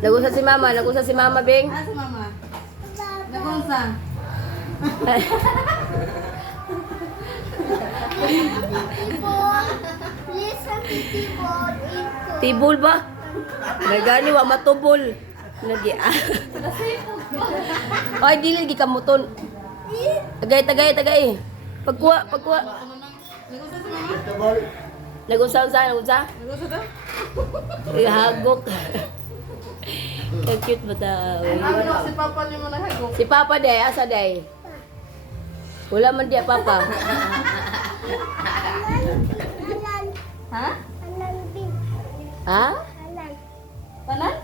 Nagusa si mama, Bing. Ah, si mama. Nagunsa. Tibol ba? Nagani wa matubol. Nagi. Ay dili gi kamuton. Tagay. Pagkuha. Nagunsa si mama? Nagunsa. Nagunsa daw? Ihagok. Cute ba ta? Ano si Papa niyo man nahagok? Si Papa day, asa day? Wala man dia Papa. Ha? Ha? Tanan?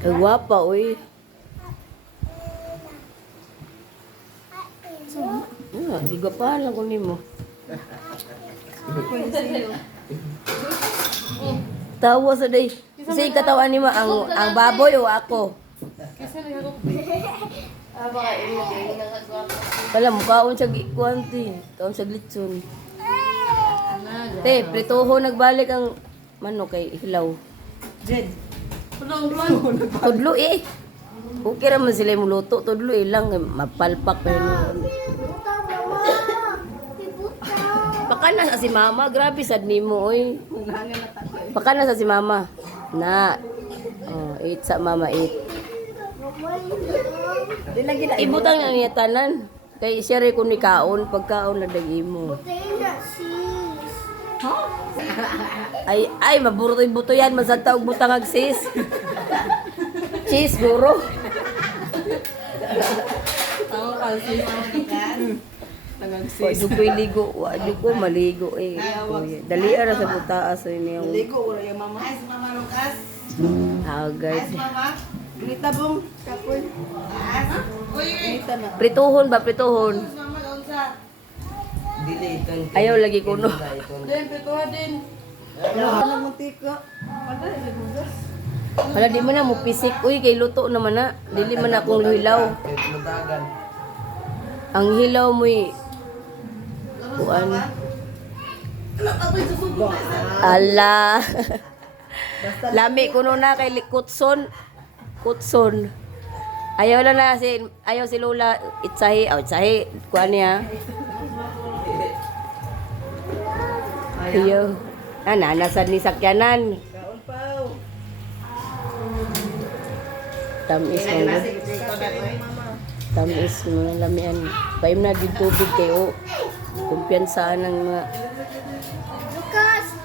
Kagwapa, uy. Gigapahan lang ko nimo. Tawa sa day. Kasi katawan nimo ang baboy o ako. Kasi nahagok. Baka ini nangagwa ko. Alam mo, kaon siya kuwanti. Kaon siya glitson. Te, pritoho nagbalik ang manok kay hilaw. Jed. Pulang. Tudlo eh. Okay raman sila yung luto. Tudlo eh lang. Mapalpak pa yun. Pakana sa si mama. Grabe sad nimo oy. Pakana sa si mama. Na. Oh, eat sa mama, eat. Ibutang na niya tanan. Kay siya rin kung ni kaon. Pagkaon na dagi mo. Ay, mabuto yan. Masantawag butangag sis. Cheese, guro. Tama ka sis. Wadi ko iligo. Wadi ko maligo eh. Dali ara sa butaas. Ligo wala yung mama. Ay, si Mama Lucas. Agad. Mama. Ginita bong. Kapoy. Ginita na. Prituhon ba? Prituhon. Mama, unsa? Dili itong. Ayaw lagi ko no. Din, pituha din. Wala na mantika. Padali, nagugas. Wala di mo na mo pisik. Uy, kay luto naman na. Dili man akong hilaw. Madagan. Ang hilaw mo'y kuan. Ala. Lami ko na kay Kutson. Ayaw lang na ayaw si Lola itsahi. Itsahi. Kuan niya. Ayaw. Nanasan ni sakyanan. Kaon pao. Tamis mo. Tamis mo ng lamian. Paim na din tubig kayo. Kumpiyansaan ng mga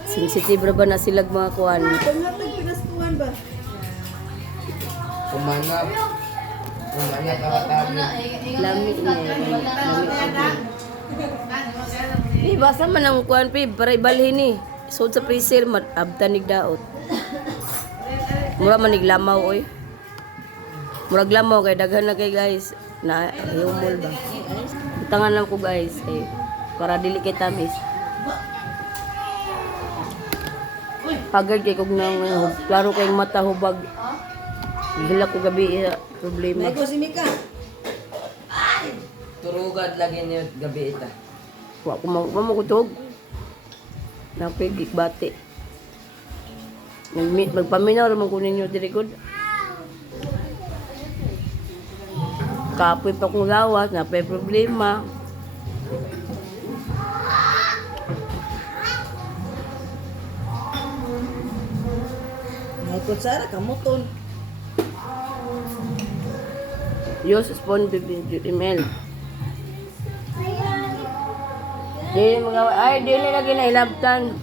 sensitive ba na silag mga kuan. Paglatag pinaskuhan ba? Kumanap kakatabi. Lami niya. Basa man ang kuan para ibalhin ni. Sud sa freezer abtanig daot. Mura man niglamaw oy. Murag lamaw kay daghan na kay guys. Na humol ba. Tangan lang ko guys para dili kay tamis. Pagad kay kog nang klaro kay mata hubag. Gila ko gabi problema. Naigo si Mika. Turugad lagi niyo gabi ita. Wa ko mamukutog. Napigik bati. Magpaminaw naman ko ninyo diri gud. Kapoy pa kong lawas, napay problema. Naikot Sara, kamuton. Yos, spawn email. Dili mga, ay, dili lagi na ilabtan.